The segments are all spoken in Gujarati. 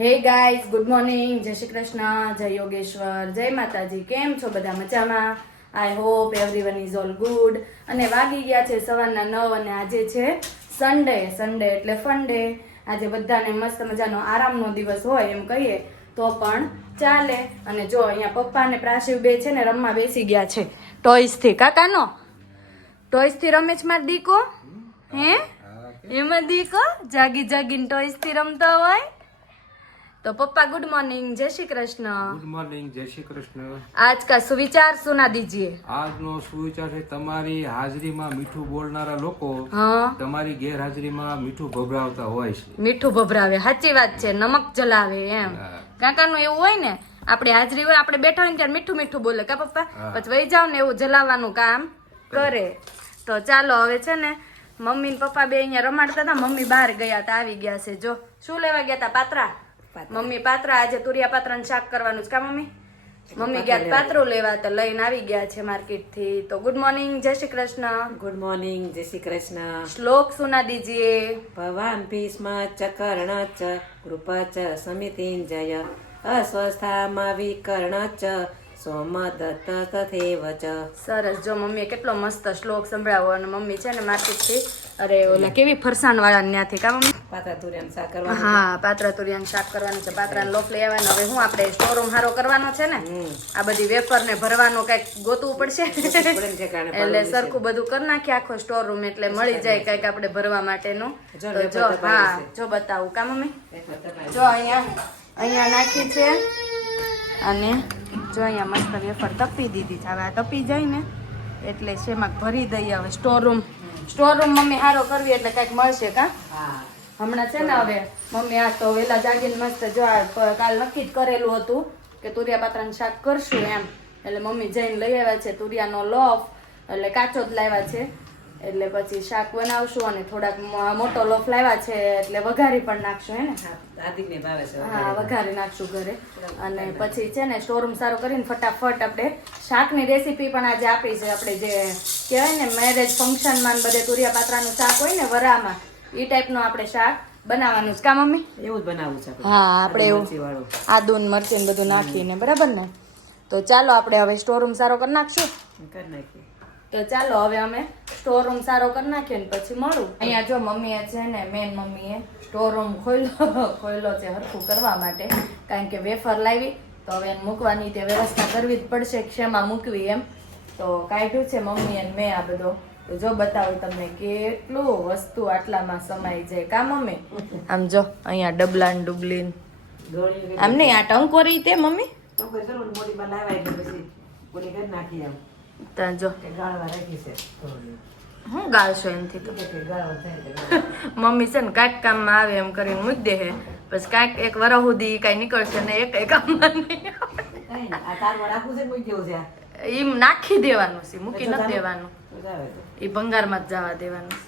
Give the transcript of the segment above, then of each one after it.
હે ગાઈઝ ગુડ મોર્નિંગ જય શ્રી કૃષ્ણ જય યોગેશ્વર જય માતાજી. કેમ છો બધા મજામાં? I hope everyone is all good અને વાગી ગયા છે સવારના નવ અને આજે છે સન્ડે સન્ડે એટલે ફંડે આજે બધાને મસ્ત મજાનો આરામનો દિવસ હોય એમ કહીએ તો પણ ચાલે. અને જો અહીંયા પપ્પા અને પ્રાશિવ બે છે ને રમવા બેસી ગયા છે. ટોયસથી કાકાનો? ટોયસથી રમે છે માર દીકો? હે? એમાં દીકો? જાગી જાગીને ટોયસથી રમતા હોય? તો પપ્પા ગુડ મોર્નિંગ જય શ્રી કૃષ્ણ ગુડ મોર્નિંગ જય શ્રી કૃષ્ણ आज का सुविचार सुना दीजिए આજનો સુવિચાર છે તમારી હાજરીમાં મીઠું બોલનારા લોકો હા તમારી ગેરહાજરીમાં મીઠું ભભરાવતા હોય છે મીઠું ભભરાવે સાચી વાત છે નમક જલાવે એમ હા. કાકાનું એવું હોય ને આપણે હાજરી હોય આપણે બેઠા હોય ને ત્યારે મીઠું મીઠું બોલે કા પપ્પા હા. પછી વહી જાવ ને એવું જલાવવાનું કામ કરે તો ચાલો હવે છે ને મમ્મી ને પપ્પા બે અહીંયા રમાડતા હતા મમ્મી બહાર ગયા હતા આવી ગયા છે જો શું લેવા ગયા હતા પાત્રા મમ્મી પાત્રા આજે તુરિયા પાત્ર શાક કરવાનું છે કા મમ્મી? મમ્મી ગયા પાત્રો લેવા તો લઈને આવી ગયા છે માર્કેટથી તો ગુડ મોર્નિંગ જય શ્રી કૃષ્ણ. ગુડ મોર્નિંગ જય શ્રી કૃષ્ણ. શ્લોક સુના દીજીએ. ભગવાન ભીષ્મ ચ કર્ણ ચ કૃપા ચ સમિતિંજય અસ્વસ્થામાં વિકર્ણ ચ સરસ. જો મમ્મીએ કેટલો મસ્ત શ્લોક સંભળાવો અને મમ્મી છે ને માર્કેટથી અરે ઓલા કેવી ફરસાણ વાળા ત્યાંથી કા મમ્મી? પાતા તુરિયાનું શાક કરવાનું હા પાત્રા તુરિયાનું શાક કરવાનું છે. પાત્રાનો લોટ લઈ આવવાનો. હવે હું આપણે સ્ટોરૂમ હારો કરવાનો છે ને આ બધી વેફર ને ભરવાનું કંઈક ગોતવું પડશે. એટલે સરખું બધું કરી નાખીએ આખો સ્ટોર રૂમ એટલે મળી જાય કંઈક આપણે ભરવા માટેનું. જો જો હા જો બતાવું કા મમ્મી? જો અહીંયા અહીંયા નાખી છે અને જો અહીંયા મસ્ત વેફર તપી દીધી છે. હવે આ તપી જાય ને એટલે શેમાં ભરી દઈએ હવે store room store room mummy હારો કરવી એટલે કંઈક મળશે કા? હમણાં છે ને હવે મમ્મી આ તો વેલા જાગીને મસ્ત જો કાલ નક્કી જ કરેલું હતું કે તુરિયા પાત્રાનું શાક કરશું એમ. એટલે મમ્મી જઈને લઈ આવ્યા છે તુરિયાનો લોફ એટલે કાચો જ લાવ્યા છે. એટલે પછી શાક બનાવશું અને થોડાક મોટો લોફ લાવ્યા છે એટલે વઘારી પણ નાખશું હે ને? ભાવે છે હા વઘારી નાખશું ઘરે. અને પછી છે ને સ્ટોરૂમ સારું કરીને ફટાફટ આપણે શાકની રેસીપી પણ આજે આપી છે. આપણે જે કહેવાય ને મેરેજ ફંક્શનમાં બધે તુરિયા પાત્રાનું શાક હોય ને વરામાં એ ટાઈપનું આપણે શાક બનાવવાનું છે. કા મમ્મી? એવું જ બનાવવું છે. હા આપણે એવું આદુન મરચી ને બધું નાખીને બરાબર ને? તો ચાલો આપણે હવે સ્ટોરૂમ સારો કરી નાખશું. કરી નાખીએ. તો ચાલો હવે અમે સ્ટોર રૂમ સારો કરી નાખીએ ને પછી મળું. અહીંયા જો મમ્મીએ છે ને મેન મમ્મીએ સ્ટોર રૂમ ખોલ્યો ખોલ્યો છે હરખું કરવા માટે. કારણ કે વેફર લાવી તો હવે એને મૂકવાની તે વ્યવસ્થા કરવી જ પડશે ક્ષેમાં મૂકવી એમ. તો કાઢ્યું છે મમ્મી અને મેં આ બધો તો જો બતાવું તમને કેટલું વસ્તુ આટલામાં સમાઈ જાય. કા મમ્મી? આમ જો અહીંયા ડબલાન ડુબલીન. ગોળી આમ નહીં આ ટંકોરી તે મમ્મી? ને ત્યાં જો. હું ગાળશો એમથી તો. મમ્મી છે ને કાંઈક કામમાં આવે એમ કરીને મૂકી દે હે. પછી કાંઈક એક વરસ સુધી કાંઈ નીકળશે ને એક કામમાં નહીં ને. એમ નાખી દેવાનું છે મૂકી નથી દેવાનું. એ ભંગારમાં જ જવા દેવાનું.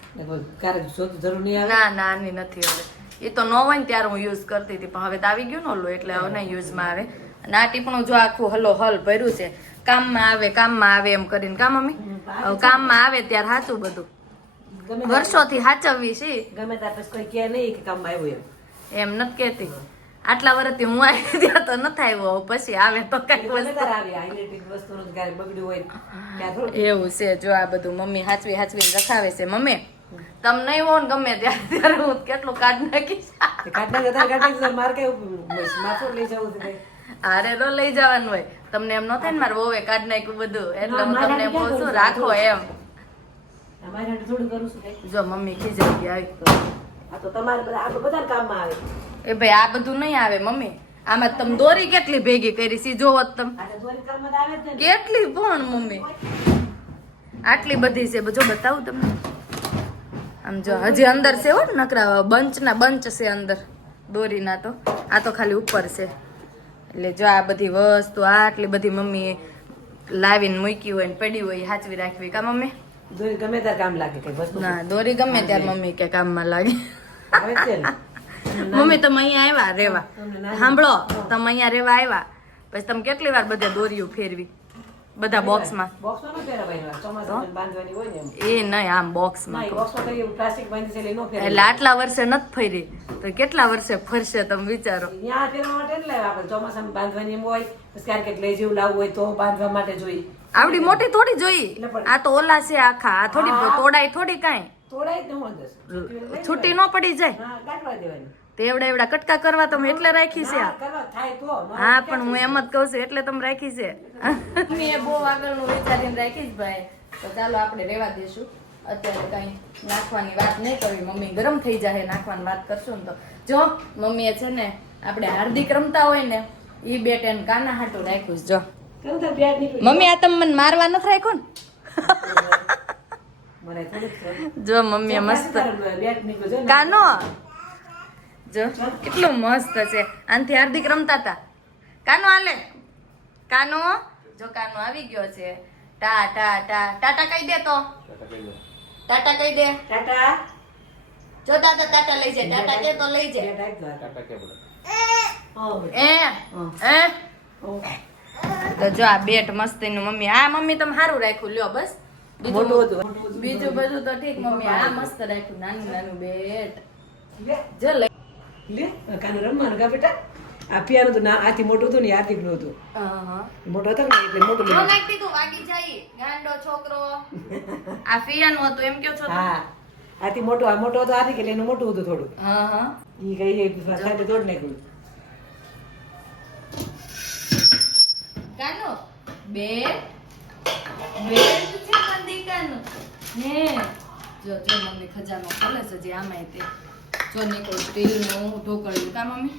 જરૂર નહીં આવે? ના ના આની નથી હવે એ તો ન હોય ને ત્યારે હું યુઝ કરતી હતી પણ હવે તો આવી ગયું ને ઓલું એટલે હવે નહીં યુઝમાં આવે. અને આ ટીપણું જો આખું હલો હલ ભર્યું છે કામમાં આવે કામમાં આવે એમ કરીને. કામ મમ્મી? કામમાં આવે ત્યારે સાચું બધું. વર્ષોથી સાચવવી છે ગમે ત્યાં પછી કોઈ કે નહીં કે કામમાં આવ્યું એમ. એમ નથી કહેતી. આટલા વર્ષથી હું આવી ત્યાં તો નથી થાય પછી આવે તો કઈ વસ્તુ. એવું છે જો આ બધું મમ્મી હાચવી હાચવી રખાવે છે. મમ્મી તમને નહીં હો ને ગમે ત્યારે ત્યારે હું કેટલું કાઢ નાખીશ. જતા કાઢના મારે કઈ માથું લઈ જવું છે આરે તો લઈ જવાનું હોય. તમને એમ ન થાય ને મારે બહુ કાઢ નાખ્યું બધું. એટલે હું તમને બહુ કહું છું રાખો એમ. જો મમ્મી ખીજાઈ ગઈ. આવી તો તમારે બધા આપણે બધા કામમાં આવે. એ ભાઈ આ બધું નહીં આવે મમ્મી. આમાં તમે દોરી કેટલી ભેગી કરી સી જોવો તમે. કેટલી પણ મમ્મી. આટલી બધી છે જો બતાવું તમને. આમ જો હજી અંદર છે હો નકરા બંચના બંચ છે અંદર દોરીના તો. આ તો ખાલી ઉપર છે. એટલે જો આ બધી વસ્તુ આટલી બધી મમ્મી લાવીને મૂકી હોય ને પડી હોય સાચવી રાખવી કા મમ્મી? દોરી ગમે ત્યારે કામ લાગે ના દોરી ગમે ત્યારે મમ્મી કે કામમાં લાગે. આવે છે ને. મમ્મી તમે અહીંયા આવ્યા? રેવા. સાંભળો તમે અહીંયા રેવા આવ્યા. પછી તમે કેટલી વાર બધા દોરીઓ ફેરવી? બધા બોક્સમાં? એ નહીં આમ બોક્સમાં એટલે આટલા વર્ષે નથી ફરી. તો કેટલા વર્ષે ફરશે તમે વિચારો? ચોમાસામાં બાંધવાની હોય ક્યારેક લઈ જેવું લાવવું હોય તો બાંધવા માટે જોઈ. આવડી મોટી થોડી જોઈ. આ તો ઓલા છે આખા. આ થોડી. તોડાય થોડી કાંઈ. છૂટી ન પડી જાય. કાઢવા દેવાની. તે એવડા એવડા કટકા કરવા તમે એટલે રાખી છે. હા પણ હું એમ જ કહું છું એટલે તમે રાખી છે. મેં બહુ આગળનું વિચારીને રાખી જ ભાઈ. તો ચાલો આપણે રેવા દેશું અત્યારે કઈ નાખવાની વાત નહીં કરવી. મમ્મી ગરમ થઈ જાય નાખવાની વાત કરશું ને તો. જો મમ્મીએ છે ને આપણે હાર્દિક રમતા હોય ને એ બેટ એને કાના હાટું રાખ્યું છે. જો. મમ્મી આ તમે મને મારવા નથી રાખ્યું ને? જો મમ્મીએ મસ્ત. કાનો? જો કેટલું મસ્ત છે. આનથી હાર્દિક રમતા હતા કાનો હાલે? કાનો? જો કાનો આવી ગયો છે. ટા ટા ટા. ટાટા કહી દે તો. ટાટા કહી દે. ટાટા જો દાદા ટાટા લઈ જાય. ટાટા કે તો લઈ જાય. બેટ કે. એ એ. હા. તો જો આ બેટ મસ્તીનું મમ્મી. આ મમ્મી તમે સારું રાખ્યું. લ્યો બસ. બીજું બીજું બધું તો ઠીક મમ્મી. આ મસ્ત રાખ્યું. નાનું નાનું બેટ. જો લઈ લે, કાનું રમવાનું કા બેટા? આ પિયાનું તો ના આથી મોટું હતું ને હાર્દિકનું હતું. મોટો હતો ને એટલે મોટું નો લીધું. તું વાગી જાય. ગાંડો છોકરો. આ પિયાનું હતું એમ કયો છો હા. આથી મોટો આ મોટો હતો હાર્દિક એટલે એનું મોટું હતું થોડું હા હા ઈ ગઈ સાથે તોડ નાખ્યું. કાનો? બે. બે છે મંદિકાનું ને. જો જો મમ્મી ખજાનો ખોલે છે જે આમાંય તે જો નીકળું ઢોકળિયું કા મમ્મી?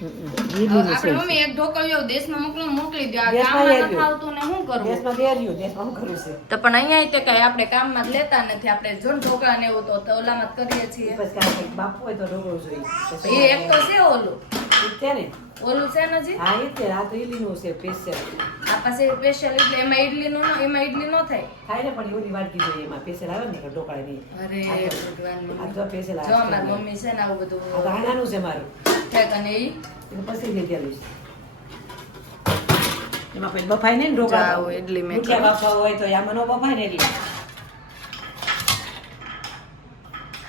આપણે મમ્મી એક ઢોકળિયું દેશમાં મોકલો મોકલી દો આ દેશમાં કામમાં નથી આવતું ને શું કરવું દેશમાં દેર્યું દેશમાં શું છે. તો પણ અહીંયા તે કઈ આપણે કામમાં જ લેતા નથી. આપણે જો ઢોકળા ને એવું તો ઓલામાં જ કરીએ છીએ. બાપુ હોય તો ઢોકળું જોઈએ. એ એક તો છે ઓલું. છે ને. ઓલું છે ને જી હા એ તે આ તો ઈલીનું છે સ્પેશિયલ આ પાસે સ્પેશિયલ એટલે એમાં ઈડલી નો એમાં ઈડલી નો થાય? થાય ને પણ એવી વાટકી જોઈએ એમાં સ્પેશિયલ આવે ને ઢોકળા ની અરે ભગવાન આ તો સ્પેશિયલ જો મારી મમ્મી છે ને આવું આ બધું આનાનું છે મારું. ઠેક અને ઈ? પછી લીધેલું છે. એમાં પછી બફાય ને ઢોકળા હોય ઈડલી મેં બાફવા હોય તો આમાં નો બફાય ને એટલે.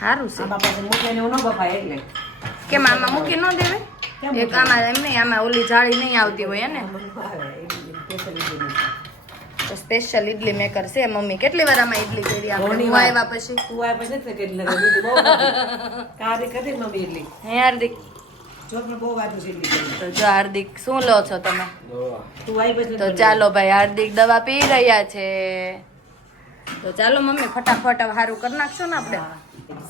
સારું છે. આમાં મૂકીને ને ન બફાય એટલે. કેમ આમાં મૂકી ન દેવે કેમ એક આમાં એમ નહીં આમાં ઓલી જાળી નહીં આવતી હોય ને તો સ્પેશિયલ ઈડલી મેકર છે મમ્મી. કેટલી વાર આમાં ઈડલી કરી આપણે? હું આવ્યા પછી? તું આવ્યા પછી નથી કેટલી વાર દીધી, બહુ. કારી ખાધી મમ્મી ઇડલી હે હાર્દિક. જો પણ બહુ વાતું છે તો જો હાર્દિક શું લો છો તમે? તું આવી પછી તો ચાલો ભાઈ હાર્દિક દવા પી રહ્યા છે. તો ચાલો મમ્મી ફટાફટ સારું કરી નાખશો ને આપણે?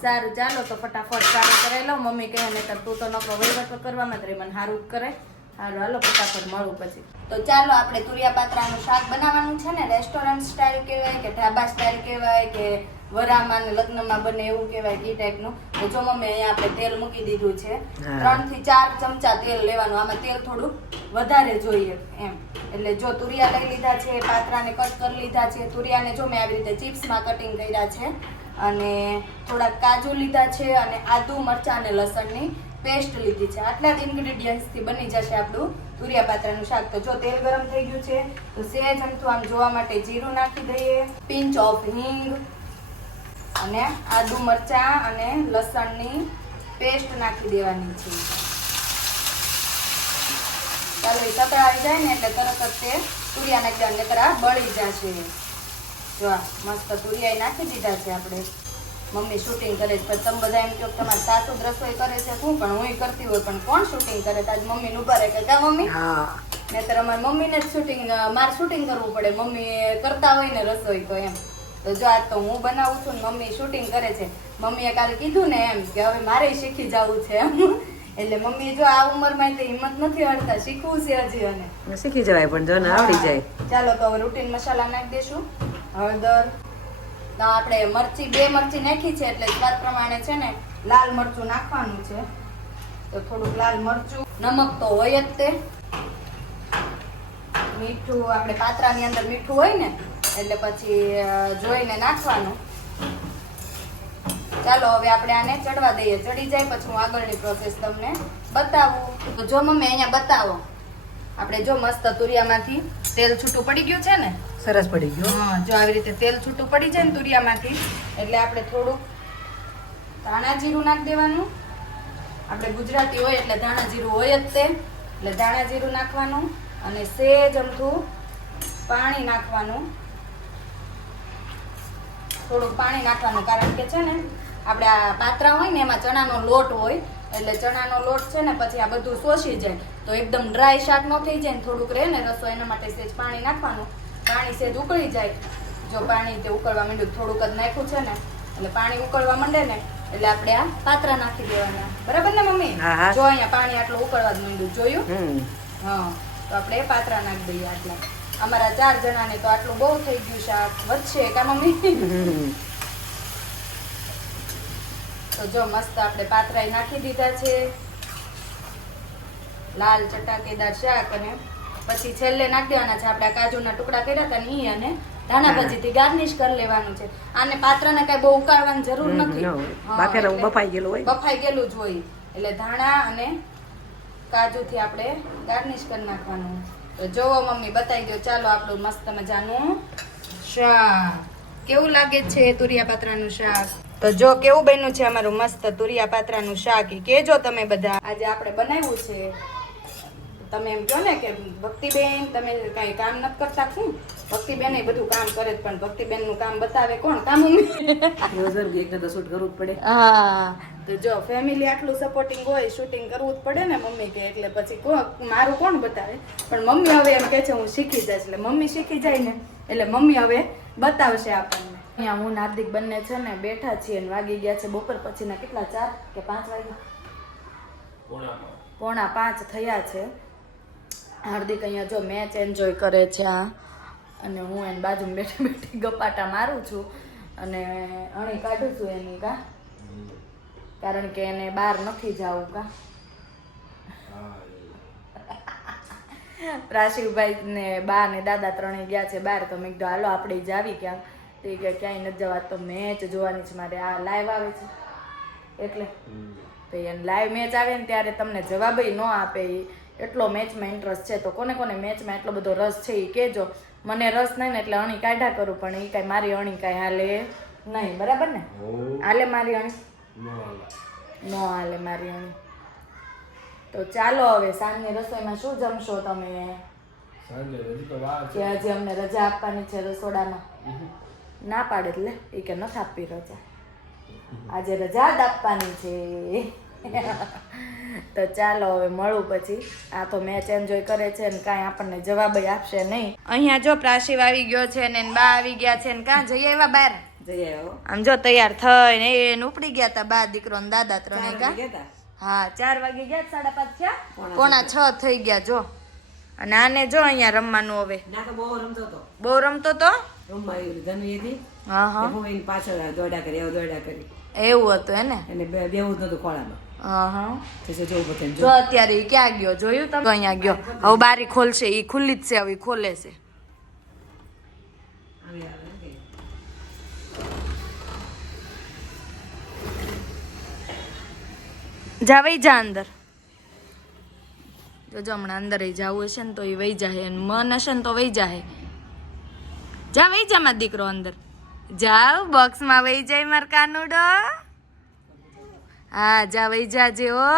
સારું ચાલો તો ફટાફટ સારું કરાવી લો. મમ્મી કહે ને તું તો નકો વહીવટ કરવામાં જ રહી મને સારું કરે સારું હાલો ફટાફટ મળું પછી. તો ચાલો આપણે તુરિયા પાત્રાનું શાક બનાવવાનું છે ને રેસ્ટોરન્ટ સ્ટાઇલ કહેવાય કે ઢાબા સ્ટાઇલ કહેવાય કે વરામાં ને લગ્નમાં બને એવું કહેવાય કે ઈ ટાઈપનું. તો જો મમ્મી અહીંયા આપણે તેલ મૂકી દીધું છે. ત્રણથી ચાર ચમચા તેલ લેવાનું. આમાં તેલ થોડું વધારે જોઈએ એમ. એટલે જો તુરિયા લઈ લીધા છે પાત્રાને કટ કરી લીધા છે. તુરિયાને જો મેં આવી રીતે ચિપ્સમાં કટિંગ કર્યા છે અને થોડાક કાજુ લીધા છે અને આદુ, મરચાં અને લસણની પેસ્ટ લીધી છે. આટલા જ ઇન્ગ્રીડિયન્ટ્સથી બની જશે આપણું તુરિયા પાત્રાનું શાક. તો જો તેલ ગરમ થઈ ગયું છે, તો સેજ અમથું આમ જોવા માટે જીરું નાખી દઈએ, પિંચ ઓફ હિંગ અને આદુ, મરચાં અને લસણની પેસ્ટ નાખી દેવાની છે. ચાલો એ સતળાઈ જાય ને એટલે તરત જ તે તુરિયા નાખી દેવાના આ બળી જશે. જો મસ્ત તુરિયા નાખી દીધા છે આપણે. મમ્મી શૂટિંગ કરે છે પછી તમે બધા એમ કહો કે તમારી સાસુ રસોઈ કરે છે શું પણ હું કરતી હોય પણ કોણ શૂટિંગ કરે આજનું ઊભા રહે કે કા મમ્મી? નહીતર અમારી મમ્મીને જ શૂટિંગ મારે શૂટિંગ કરવું પડે. મમ્મી કરતા હોય ને રસોઈ તો એમ. તો જો આજ તો હું બનાવું છું ને મમ્મી શૂટિંગ કરે છે. મમ્મીએ કાલે કીધું ને એમ કે હવે મારે શીખી જવું છે એમ. એટલે મમ્મી જો આ ઉંમરમાં એટલે હિંમત નથી હડતા શીખવું છે હજી અને. શીખી જવાય પણ જો ને આવડી જાય. ચાલો તો હવે રૂટીન મસાલા નાખી દેશું. હળદર. આપણે મરચી, બે મરચી નાખી છે એટલે સ્વાદ પ્રમાણે છે ને લાલ મરચું નાખવાનું છે. તો થોડુંક લાલ મરચું, નમક તો હોય જ તે. મીઠું, આપણે પાત્રાની અંદર મીઠું હોય ને, એટલે પછી જોઈને નાખવાનું. ચાલો, હવે આપણે આને ચડવા દઈએ. ચડી જાય પછી હું આગળની પ્રોસેસ તમને બતાવું. તો જો મમ્મી, અહીંયા બતાવો. આપણે જો મસ્ત તુરિયામાંથી તેલ છૂટું પડી ગયું છે ને સરસ પડી ગયો. હા, જો આવી રીતે તેલ છૂટું પડી જાય ને તુરિયામાંથી, એટલે આપણે થોડુંક ધાણા જીરું નાખી દેવાનું. આપણે ગુજરાતી હોય એટલે ધાણા જીરું હોય જ તે. એટલે ધાણા જીરું નાખવાનું અને સેજ અમથું પાણી નાખવાનું. થોડુંક પાણી નાખવાનું, કારણ કે છે ને, આપણે આ પાત્રા હોય ને, એમાં ચણાનો લોટ હોય, એટલે ચણાનો લોટ છે ને, પછી આ બધું શોષી જાય. તો એકદમ ડ્રાય શાક ન થઈ જાય ને, થોડુંક રહે ને, રસો એના માટે સેજ પાણી નાખવાનું. પાણી સેજ ઉકળી જાય. જો પાણી તે ઉકળવા માંડ્યું થોડુંક જ નાખ્યું છે ને એટલે પાણી ઉકળવા માંડે ને એટલે આપણે આ પાત્રા નાખી દેવાના. બરાબર ને મમ્મી. જો અહીંયા પાણી આટલું ઉકળવા જ માંડ્યું જોયું? હા તો આપણે પાત્રા નાખી દઈએ આટલા. અમારા ચાર જણાને તો આટલું બહુ થઈ ગયું શાક. વધશે કા મમ્મી? તો જો મસ્ત આપણે પાત્રાય નાખી દીધા છે. લાલ ચટાકેદાર શાક અને પછી છેલ્લે નાખી દેવાના છે. આપણે કાજુના ટુકડા કર્યા હતા ને ઈ અને ધાણા. ભાજીથી ગાર્નિશ કરી લેવાનું છે. આને પાત્રાને કઈ બહુ ઉકાળવાની જરૂર નથી. બાફેલા બફાઈ ગયેલું હોય. બફાઈ ગયેલું જ હોય. એટલે ધાણા અને કાજુથી આપણે ગાર્નિશ કરી નાખવાનું. તો જોવો મમ્મી બતાવી દો. ચાલો આપણું મસ્ત મજાનું શાક. કેવું લાગે છે તુરિયા પાત્રાનું શાક? તો જો કેવું બન્યું છે અમારું મસ્ત તુરિયા પાત્રાનું શાક કેજો તમે બધા. આજે આપણે બનાવ્યું છે તમે એમ કહો ને કે ભક્તિબેન તમે કાંઈ કામ નથી કરતા શું? ભક્તિબેન એ બધું કામ કરે જ પણ ભક્તિબેનનું કામ બતાવે કોણ? કામ શૂટ કરવું પડે. હા. તો જો ફેમિલી આટલું સપોર્ટિંગ હોય શૂટિંગ કરવું જ પડે ને મમ્મી કે એટલે પછી મારું કોણ બતાવે? પણ મમ્મી હવે એમ કે છે હું શીખી જઈશ. એટલે મમ્મી શીખી જાય ને એટલે મમ્મી હવે બતાવશે આપણને. અહીંયા હું નાર્દિક બંને છે ને બેઠા છીએ ને વાગી ગયા છે બપોર પછીના કેટલા? ચાર કે પાંચ વાગ્યા? પોણા પાંચ થયા છે. હાર્દિક અહીંયા જો મેચ એન્જોય કરે છે આ. અને હું એની બાજુમાં બેઠી બેઠી ગપાટા મારું છું. અને અણી કાઢું છું એની કા. કારણ કે એને બહાર નથી જવું કા. રાશિભાઈ ને બા ને દાદા ત્રણેય ગયા છે બહાર. તો મેં કીધું હાલો આપણે જાવી ક્યાં? તો એ કે ક્યાંય નથી જવા. તો મેચ જોવાની છે. મારે આ લાઈવ આવે છે. એટલે તો એને લાઈવ મેચ આવે ને ત્યારે તમને જવાબય ન આપે ઈ. એટલો મેચમાં ઇન્ટરેસ્ટ છે. તો કોને કોને મેચમાં એટલો બધો રસ છે એ કહેજો મને રસ નહીં ને એટલે અણી કાઢા કરું પણ એ કાંઈ મારી અણી કાંઈ હાલે નહીં. બરાબર ને? હાલે મારી અણી? ન હાલે. મારી અણી. તો ચાલો હવે સાંજની રસોઈમાં શું જમશો તમે? કે હજી અમને રજા આપવાની છે રસોડામાં? ના પાડે એટલે એ કે નથી આપી રજા. આજે રજા જ આપવાની છે. તો ચાલો હવે મળું પછી. આ તો મેચ એન્જોય કરે છે ને કાંઈ આપણને જવાબ આપશે નહીં. અહીંયા જો પ્રાશિવ આવી ગયો છે ને બા આવી ગયા છે ને કાં જઈએ એવા બહાર? જઈ આવ્યો આમ જો તૈયાર થઈને એને ઉપડી ગયા તા બા દીકરો ને દાદા ત્રણે કા? હા ચાર વાગે ગયા સાડા પાંચ થયા? પોણા છ થઈ ગયા જો. અને આને જો અહીંયા રમવાનું હવે. બહુ રમતો હતો બહુ રમતો હતી હા હા. પાછળ દોડા કરી એવું દોડા કરી. એવું હતું એને એને બેવું જ નતું ખોળામાં. જો અત્યારે ઈ ક્યાં ગયો? જોયું તમે? અહીંયા ગયો. હવે બારી ખોલશે એ ખુલ્લી જ છે હવે ખોલે છે. જા વઈ જા અંદર. જોજો હમણાં અંદર જવું હશે ને તો એ વહી જાહે. મન હશે ને તો વહી જાહે. જા વહી જા માર દીકરો અંદર. જાવ બોક્સમાં વહી જાય માર કાનુડો. હા જા વહી જાજે ઓ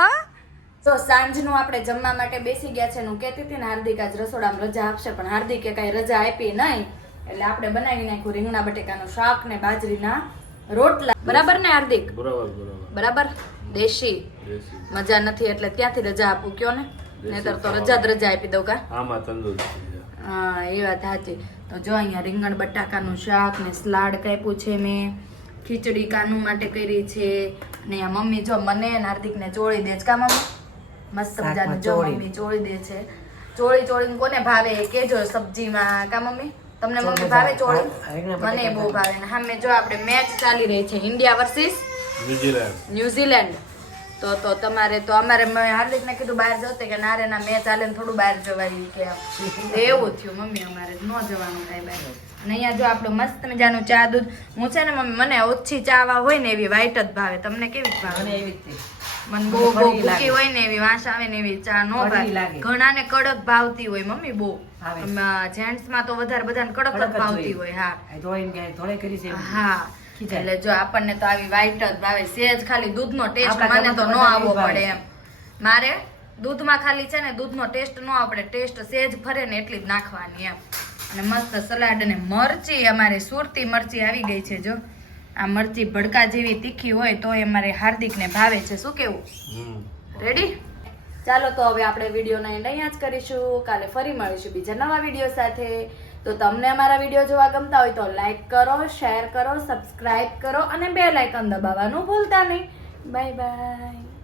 તો સાંજનું આપણે જમવા માટે બેસી ગયા છે હું કહેતી હતી ને હાર્દિક આજ રસોડામાં રજા આપશે પણ હાર્દિકે કાંઈ રજા આપી નહીં. એટલે આપણે બનાવી નાખ્યું રીંગણા બટેકાનું શાક ને બાજરીના રોટલા. બરાબર ને હાર્દિક? બરાબર બરાબર. બરાબર? દેશી. દેશી. મજા નથી એટલે ત્યાંથી રજા આપું કયો ને? નહીતર તો રજા જ રજા આપી દઉં કા? આમાં તંદુરસ્તી હા એ વાત સાચી. તો જો અહીંયા રીંગણ બટાકાનું શાક ને સલાડ કાપ્યું છે મેં. ખીચડી કાનુ માટે કરી છે. ને મમ્મી જો મને ને હાર્દિકને ચોળી દે છે. કા મમ્મી? મસ્ત મજાની. જો ચોળી. મમ્મી ચોળી દે છે. ચોળી ચોળી કોને ભાવે? કેજો સબ્જીમાં. કા મમ્મી? તમને મમ્મી ભાવે ભાવે. ચોળી? મને બહુ ભાવે. હા મેં જો આપણે મેચ ચાલી રહી છે. India versus New Zealand. New Zealand. તો તો તમારે તો અમારે મેં હાર્દિકને કીધું બહાર જતે કે નારે ના મેં ચાલે ને થોડું બહાર જવાયું કે એવું થયું મમ્મી અમારે ન જવાનું થાય બહાર. અને અહીંયા જો આપણું મસ્ત મજાનું ચા દૂધ હું છે ને મમ્મી મને ઓછી ચા વા હોય ને એવી વ્હાઈટ જ ભાવે. તમને કેવી ભાવે? એવી જ મને બહુ બહુ ભૂકી હોય ને એવી વાસ આવે ને એવી ચા નો ભાવે. ઘણાને કડક ભાવતી હોય મમ્મી બહુ. આવે. જેન્ટ્સમાં તો વધારે બધાને કડક જ ભાવતી હોય હા. હા. એટલે જો આપણને તો આવી વ્હાઈટ જ ભાવે. સેજ ખાલી દૂધનો ટેસ્ટ મને તો ન આવવો પડે એમ. મારે દૂધમાં ખાલી છે ને દૂધનો ટેસ્ટ ન આપણે ટેસ્ટ સેજ ફરે ને એટલી જ નાખવાની એમ. અને મસ્ત સલાડ અને મરચી અમારે સુરતી મરચી આવી ગઈ છે જો. આ મરચી ભડકા જેવી તીખી હોય તો એ અમારે હાર્દિકને ભાવે છે. શું કેવું? રેડી ચાલો તો હવે આપણે વિડીયોનો એન્ડ અહીંયા જ કરીશું. કાલે ફરી મળીશું બીજા નવા વીડિયો સાથે. તો તમને અમારા વીડિયો જોવા ગમતા હોય તો લાઈક કરો શેર કરો સબસ્ક્રાઈબ કરો અને બે લાઇકન દબાવવાનું ભૂલતા નહીં. Bye bye